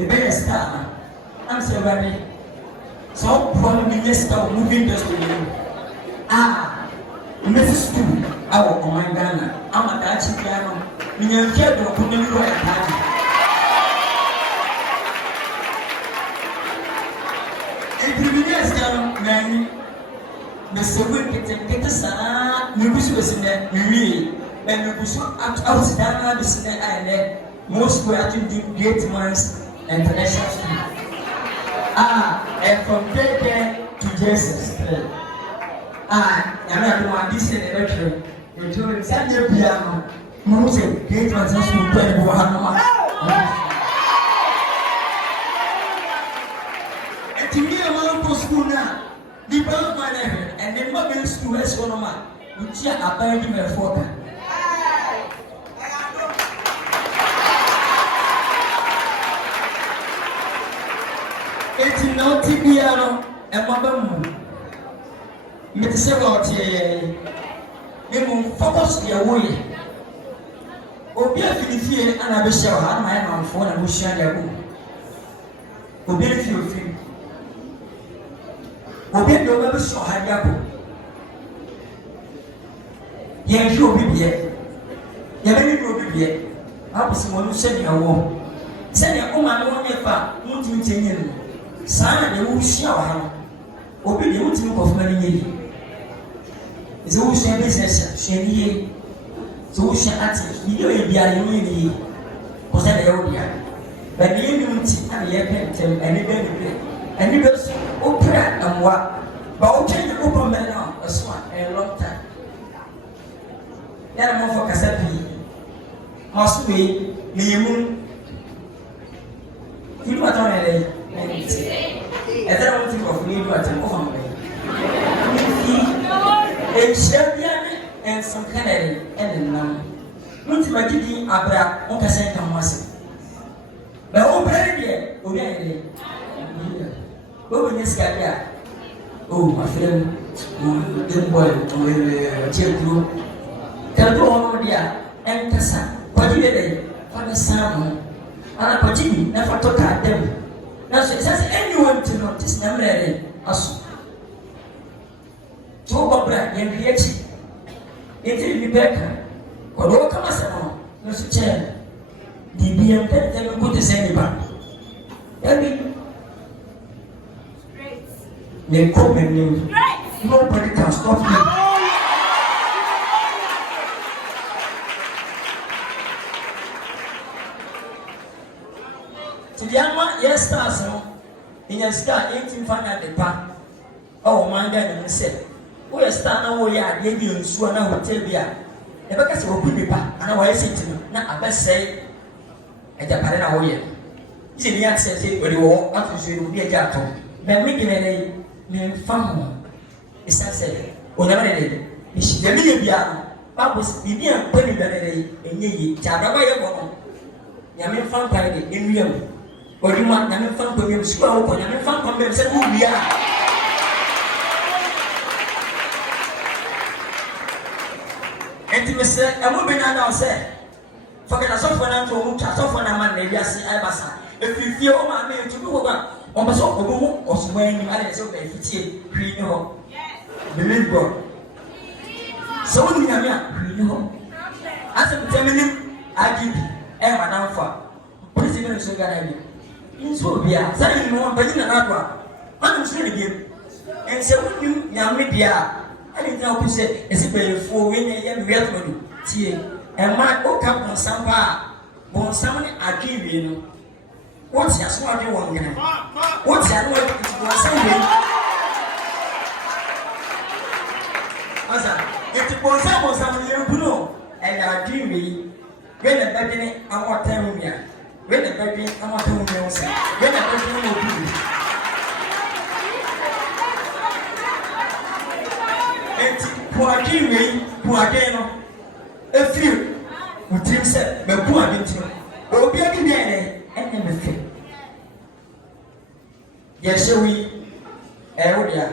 the best star. I'm saying, baby, so probably minister moving just to you. Mrs. Stu, our command Ghana, I'm a Dutch piano. You can't do a good party. And the minister, man, Mr. Wicked, get us a new business in there, really. And you push out down the Senate Island, most were to do great minds and international school. And from there to Jesus. I'm not doing this in the lecture. You told him, send your piano. Moses, great minds and school, play for Hanama. And to me, I'm out for school now. The brother my name, and then my bills to us one of my, which are abiding my father. It's not Tibiano and Mabamu. Mr. Rotier, you will focus your way. Obey Philippine and I will show how my own phone and will share their room. Obey if you feel. Obey the weather so high up. Yes, you will be here. You will be here. I was someone who said your war. Send your woman on your farm, not to continue. Sana de wushia obi de wuti ko fuma ni yi ze wushia business sheni ze wushia ati ni yo e bia ye ni ko sa de yo bia ba de ye wuti ani ye pentem ani be so opra amwa ba o change ko po men na so a long time ya mo fo kasapi hospital ni yemu ni ma ton ele I don't think of me to attend over me. A champion and some canary and now. Not my giving Abra, on Cassan Thomas. But oh, very dear, okay. Go in this guy. Oh, my friend, good boy, chill through. Can go on, dear, and Cassa. What do you say? For the salmon. And a potini, never talk at them. Now, so it says anyone to notice number as to Bobra and Piachi. It will be better. Or what comes along, no chair. The BM then put the same back. Every they come and nobody can stop me. Yes, stars in a star 1800 the park. Oh, my God, and said, we are starting away at the Indian Swana Hotel. The Bacas will put me back, and I was sitting. Now, I best say, at the Parana Way. Is it the access where you walk up to you be a jato? Then making a name farm. It's not said, whatever it is. The million Papas, the dear penny that a ye, Jabba, Yamin found Friday in Rio. Or you want them fun for you, scroll, or you fun for them, said, who we are. And to say, a woman now said, forget a software to whom a software man may be a Abasa. If you feel my name to do over, on the soft room or swaying, I didn't say, if you know, believe God. So we are here, as a determining, I give you, and my now for. Please, even so, God, so we are saying more, but in another. I'm saying again. And so when you now media, I didn't know who said, is it very for winning and we have to do. And my book up on some bar, on someone I give you. What's your smart one? What's your way to say? If it was someone you know, and I give me, when the baby, I want to tell me. When the baby, I want to know, when the baby will be. And poor again, a few who dream said, but poor again, will be again and never fail. Yes, shall we? Erodia.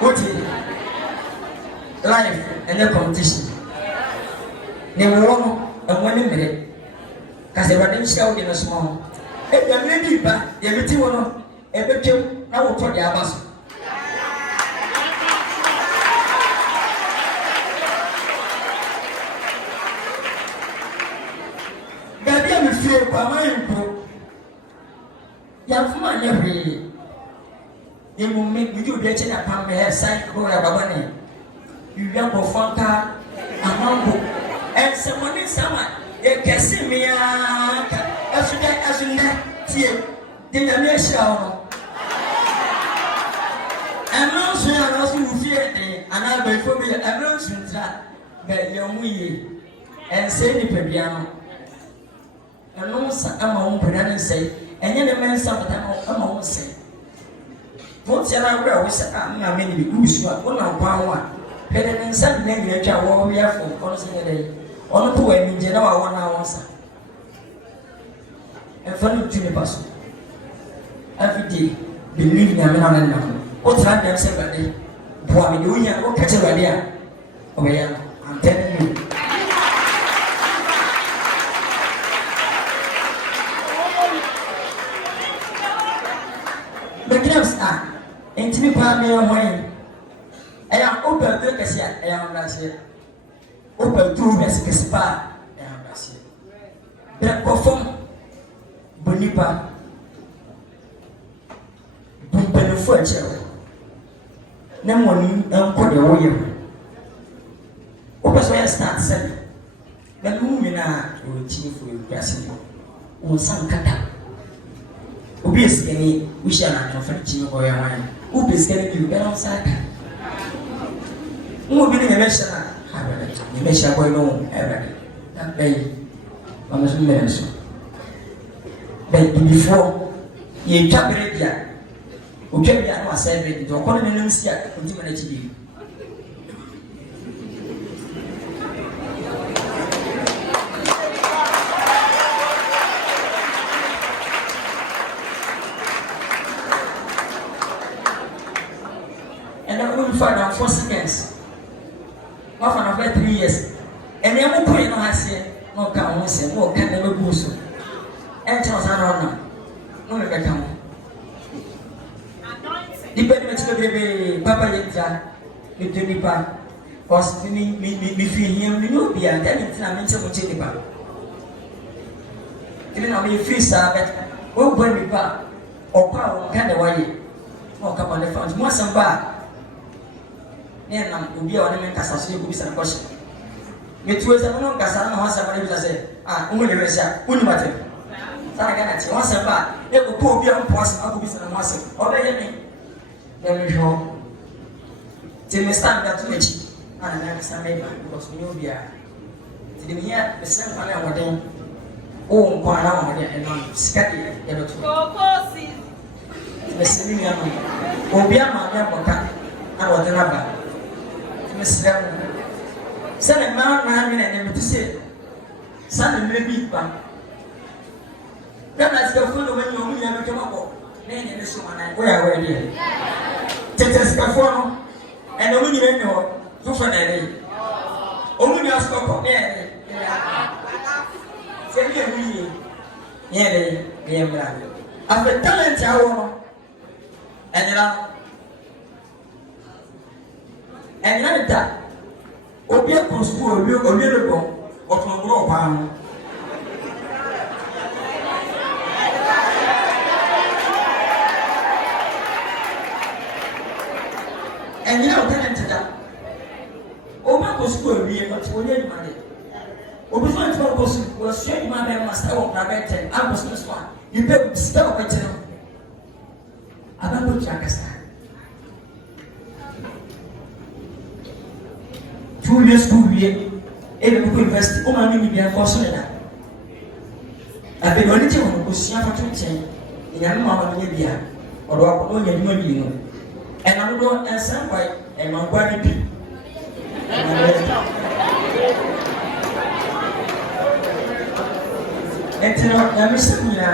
What is life and the competition? They were and 1 minute. Kase wade nhyira wo de no so. Yamre di ba, yameti wo no, ebetwem na wo to de aba so. Gabi am fie kwa mayimpo. Ya fuma nyehwe. Yemu me bidu bi eche na pam me sai ko ya baba ne. Yuya bo fanka amambo. Se money sama e kesi me aka. Asunda tie. De na me hia wo. Eno so ya no so ufie de ana ba ifo bi eno suntra ba yemu yi. Ense ni pedua no. Eno sa ama wo pedua ne sei. Enye ne mensa bata ama wo sei. What's your number? We said, I'm not many goose. One of one. Headed in some language, I will be for constant day. On the way in general 1 hour. And funny to the person. Every day, believe me, I'm not enough. What's that? Them say, but they, boy, we do ya, what catch a idea? Oh, yeah, I'm telling you. The girls are. Intimi pa me hoyin eya open to kesia eya mbrase open to bes pa eya mbrase be perform bonipa bumpene fo achewo na moni enko de wo ye opeso ya start se na mu mi na o chi fo kwase o san kata obi eseni we share na no fa chi ko ya wan who is getting you better outside? Who be the measure? The measure boy no ever. That day, I'm a so. But before you cap it here, who came here was serving to a colony and see a continuity. For 4 seconds. Not for another 3 years. And then we put in our say, no can we say, no can never go so. And tell us our no never come. Depending on the Papa Yenta, the Tunipa, was me feel him, you know, be a tenant, I mentioned what you about. Even on me free Sabbath, oh, when we back, or power kind of way, or come on the front, more some bar. Na obi a wone nkasa so egu bisa na kwose metu eza no nkasa na hwasa ba bisa se umu le resia uni mate sana kana ti hwasa ba e ko obi a mpoasa agu bisa na hwasa obeye me dem jo ti me stand that to echi ana na kasa me ba because me obi a ti dem here be sen pa na woden o nko ana woden e no skadi e do to kokosi me sini mi ama obi a ma me boka na woden aba Mr. Send a man and to say, Son may be back. Then I still follow when you only have come up. Then in this one, where were you? Take a scaffold and only you know, so for that day. Only your stop there. Tell me, yeah, after talent, hour and then that obi a school obi go otunburo pan and you know that obi school obi but only the money obi so to go school was share my master of private I was this one you pay stop it now about Jakarta 2 years 2 years every university o ma ni bi an force na abe oni ti won ko sia fa tunchen ya no ma ni bia odo akọ no nya ni ma bi no e na do ensan kwai e ma gwa ni bi etino ya misinya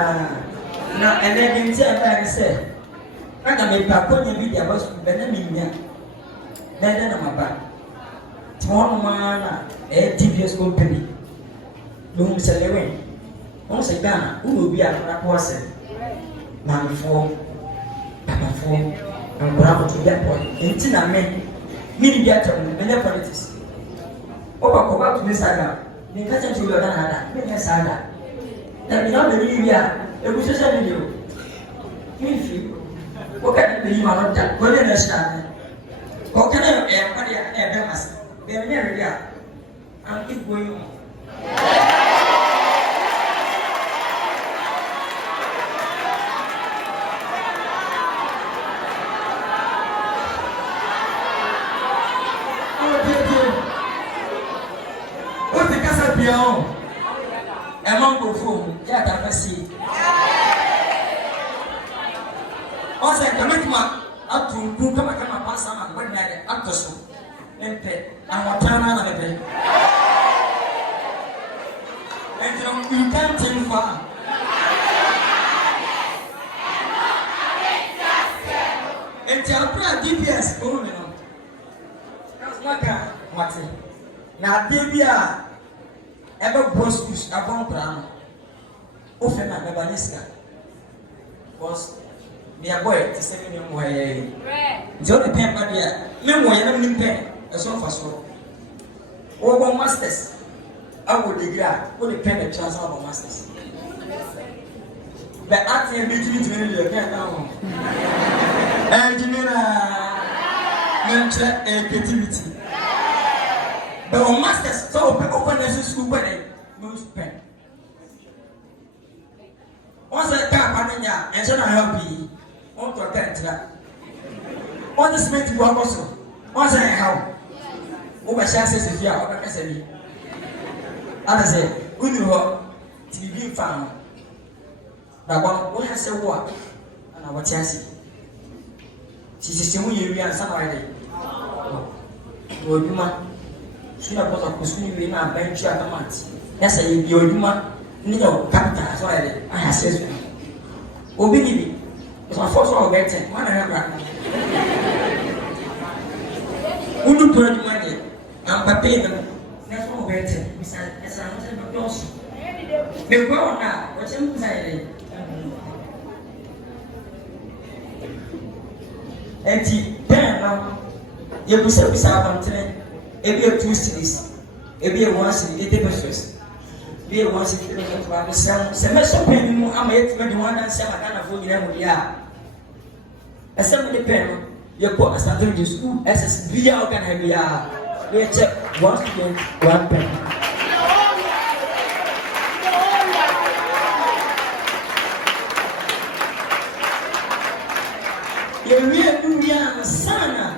na ene bi nti aba ni se na me pa ko nya bi dia ba su be na mi nya na maba one man a TVS company. Loom Lilwin. On say Ghana, who will be at a person? Man for Papa for and Bravo to that point. In Tina men, many get many politics. Over back to this saga. The cousin to your Ghana, many saga. That we not believe here, a position in you. If you, what can you believe on that? What can I stand? What can I ever ask? They are never there. And keep going on. Among the food, yeah, I see. Also, the Makima up to come and pass on when I up to so. And pet, and what time on the day. And you can't think far. And tell DPS, oh, no. That's my car, what's it? Now, DPR. Ever boss above brown. Often at the Baniska. Was me a boy to send him away. Johnny Pen, my dear. Meanwhile, I'm in pen, a so fast. Over masters. I would depend the chance of masters. But acting a bit between you again now. Engineer, mentor and creativity. But on masters, so open as a school no pen. Once I tap on ya, and so I help you. On to attend that. On the smith to work also. Once I help. Over chances if you are over Cassady. I say, good you are TV found. But what has a war? And our chance. She is still you and somebody. Woman. Sooner was a Kusuni in our bench at the month. Yes, I be your human, no capital as well. I have said, oh, baby, it's my first one getting 100. Who do put money? I'm paying them. That's all better. Besides, I was a dose. They go now, what's inside? And he, now, you will say, beside one. If you have 2 cities, if you have 1 city, it is first. If you have 1 city, semester pen, I'm 21 and 7 kind of food in Emudia. As some of the pen, you put us under the school, as a via organ have we check 1 student, 1 pen. You really do young son.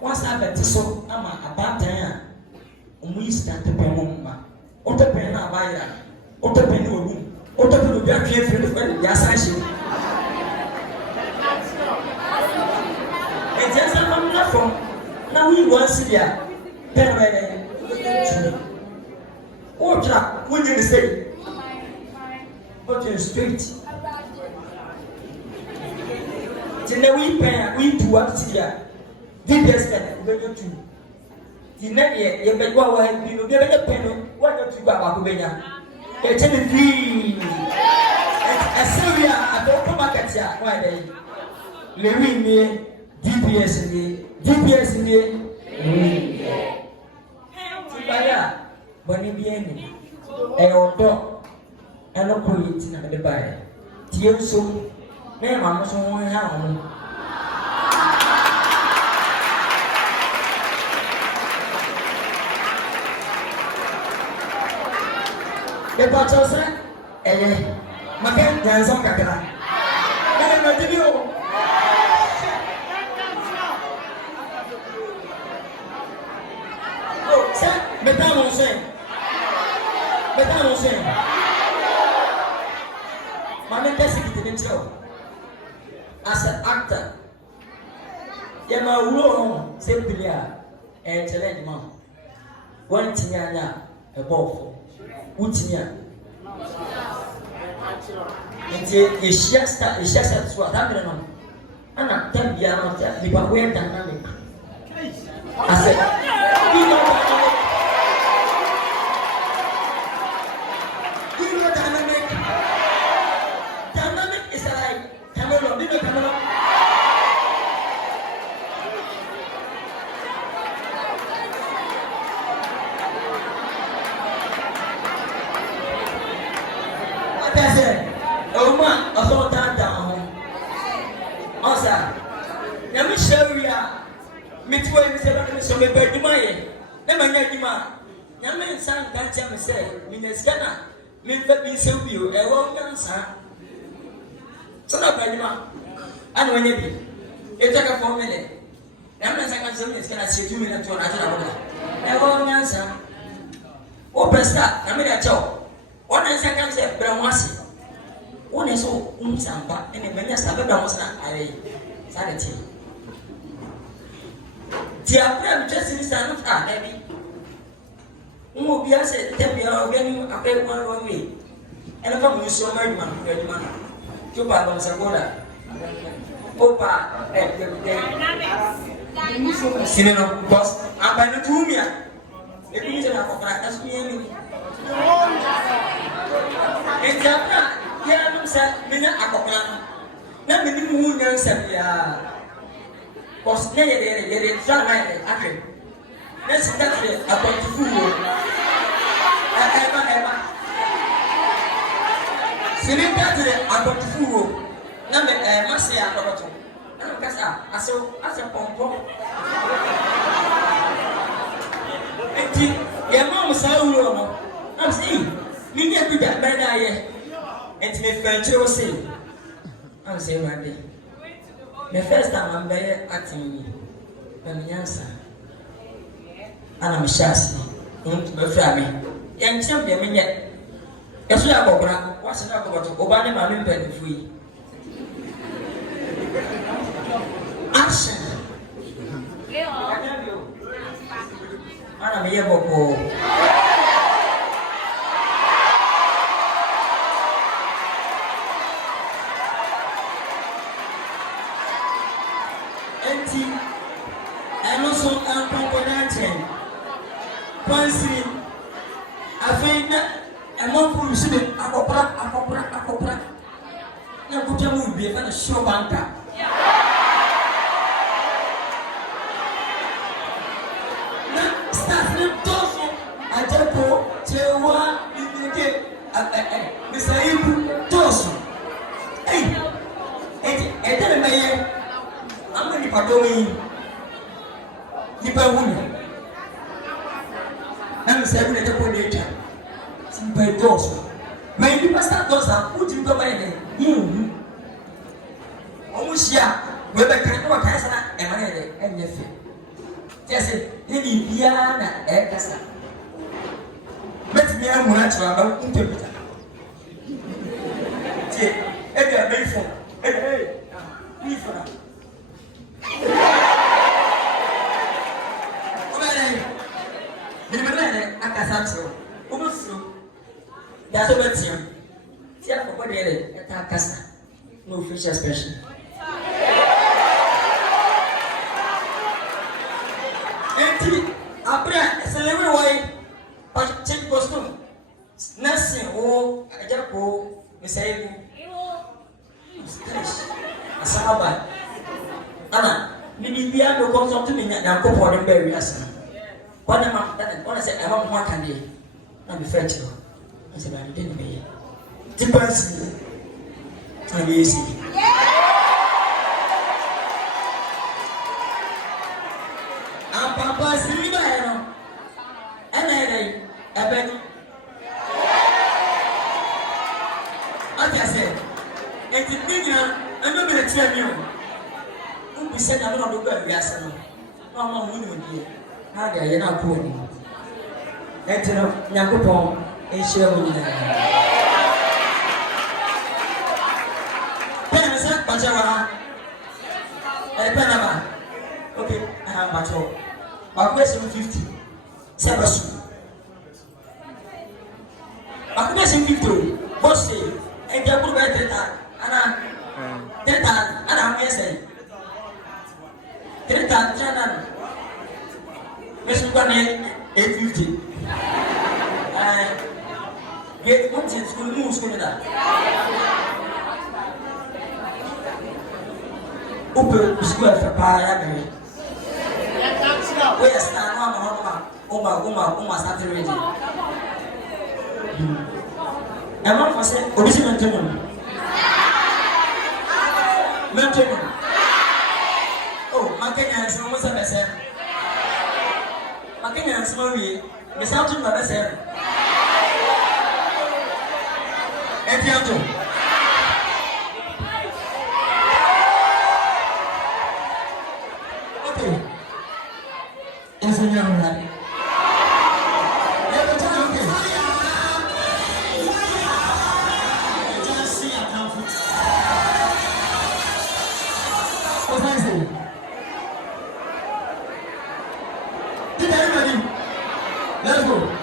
Once I bet so, I'm about time. We start to pay more. Oto pen na buyer. Oto pen no room. Oto pen no be a clear friend for the assassin. And just I'm from now we want to see there. Pen right. Otra, when you say, okay, straight. Till we pen, we do what to there. DPS pen, we go to. The next year, you bet what you know, get a pen. What do you go about Kubenya? It's in the free. A Syria at the open market here. Why they? Living me, DPS in the DPS in the. Baya, Bonibiani, and your dog, and no quit in the buyer. Tioso, name I'm so one hound. The butcher said, eh, Macan dance on Kakara. I don't know. Oh, sir, Betano say, Betano say, Mamma Cassidy didn't tell. As an actor, Yama Ulo, simply, and challenge mom. 1 Tiana, a ball. Utinia. It's just what happened. And I tell you, I'm not because we're dynamic. I said, you know I said, oh man, I saw that down. Also, let me show you. Me too, I said, so me better my. Never get you, man. Yaman sang can't tell me say, Minescana, me let me serve you, a long answer. So not by you, and when you be, you take a 4 minutes. Yaman sang can't tell me it's gonna say 2 minutes to another. A long answer. Open start, I made a job. 1 second say, Bramwasi. 1 is so Sampa, and a minister of Bramwasa, I sanity. Tia Bram just in San of Heavy. Mo bia se tembe o gani ape one way. And if I'm so married man, ready man. You pa ba sa gola. Opa Sineno boss, aba no tumia. E bi je na kokra asu mi mi. E japa ya no sa me na akokra no. Na me ni mu nya nsam ya. Boss ne ye try na akre. Let's get it about the food. Emma. Sitting back to the about the food. Number must say about it. I don't guess I saw as a pompo. And your mom saw you. I'm saying, me get to that bad idea. And my friend will say, I'm saying one day. The first time I'm there acting me. I'm answer. And I'm shasty. Don't be frame. Young champion, yet. As we are going, what's enough about Obama, my member free. Action. I'm here for empty. And also, I'm component. 1 I find that a month will see it. Akopra. You put your movie and a show banker. Now, start the dozen. I just go to one in the gate. Mr. Ibu, dozen. Hey, I tell me, I'm going to patrol. You I'm saying that the coordinator. Simple doors. My people start doors and put him to my name. Almost here, whether can go a casa and your feet. Just say, any piana, a casa. Let me have much about interpreter. Every very phone. Hey, me for that. Akasanso, Umusu, Yasobatia, Tia for body, Akasa, no official expression. Empty, Abra, it's a little way, but check costume. Nursing, oh, I just go, Miss Abu, a Sabbath. Anna, maybe we are no consult me and go for the berry as. When I said, I want more candy, I'm afraid to. I said, I didn't be. Depends. I'm easy. I'm Papa's leader. And I beg. As I said, it's a thing, I'm not going to tell you. Who said I'm not going to be as no, no, how are you not poor? Enter Yakupon and share with you. Penasa, Pajawa, Panama. Okay, I have Pato. My question 50. Sabasu. My question 50. Boss say, and you put better than Anna, I'm guessing. Teta, Mr. Gane, 850. Get one in school, move school that. Open square for Paya. Where's Oma, started reading. A man for say, Obisi Menton. Menton. Oh, my Kenyans, no one's ever said. My Kenyans, Marie, Miss Alton, never said. And Pianto. Okay. It's a young man. Let's go.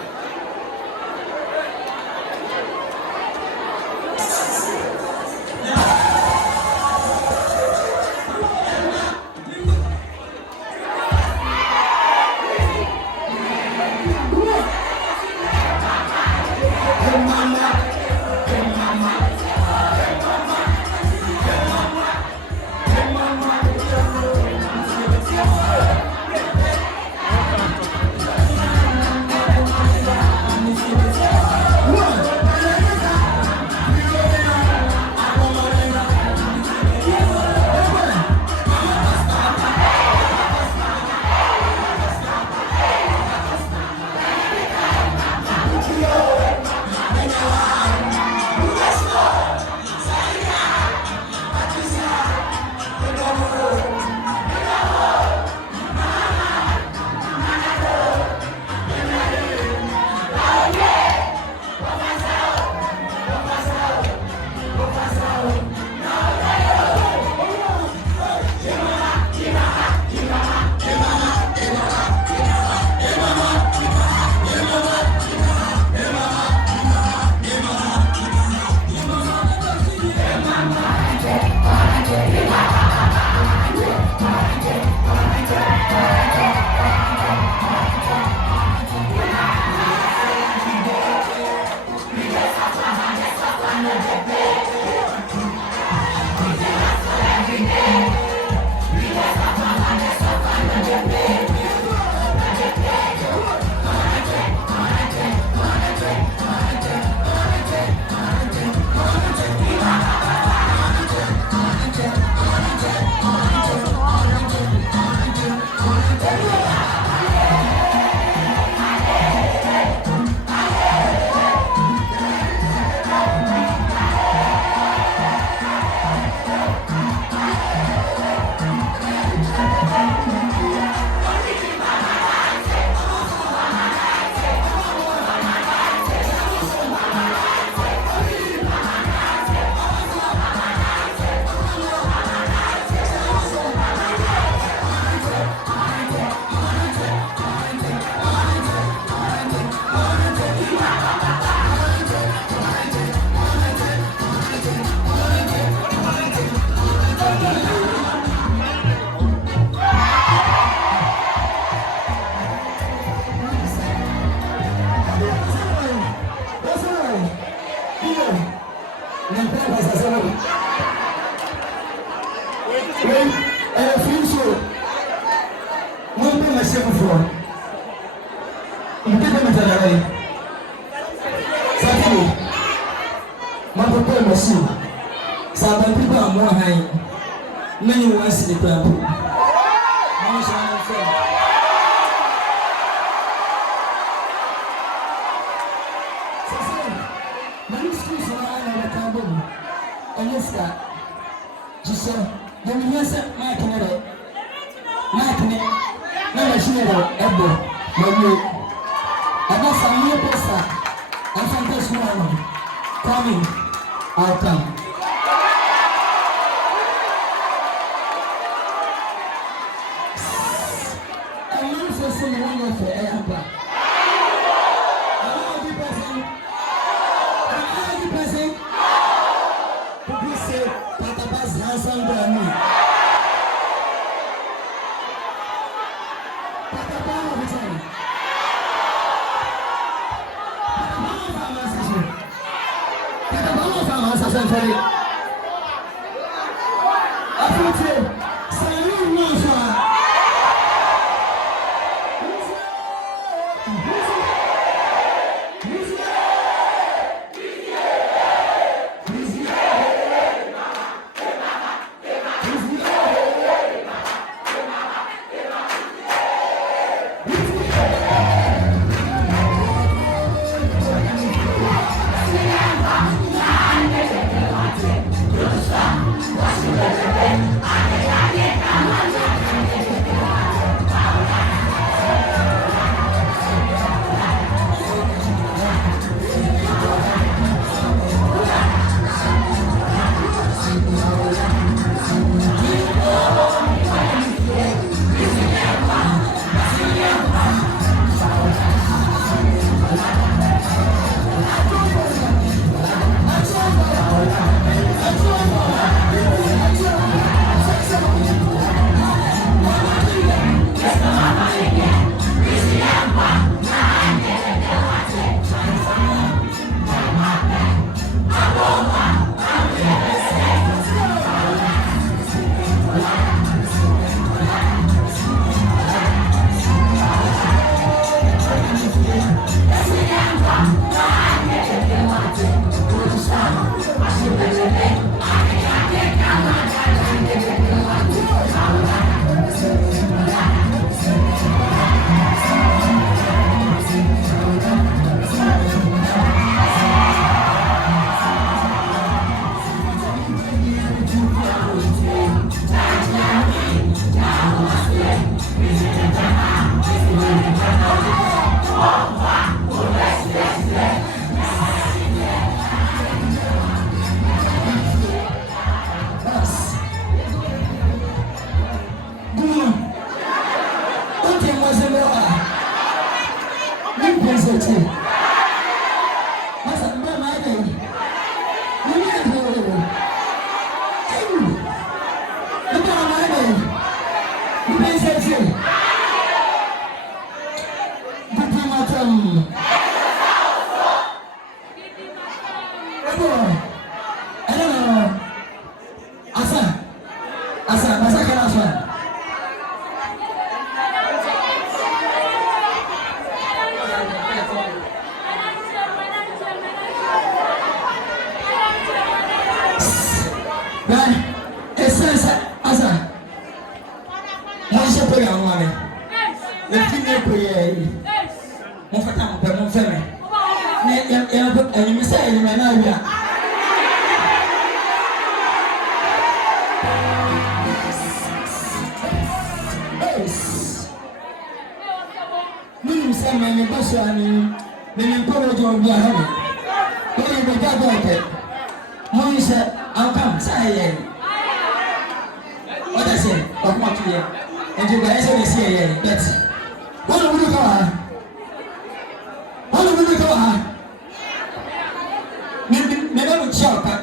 Right? Essence, as a Moshe Prayer Money. The female prayer. Mofata, the Mofame. And you say, you may know. Many person, many college of your home. When you get out, Money said, I'll come, say, what I say, of what you hear. And you guys always say, that's what will you go on? What will you go on? Never would shout.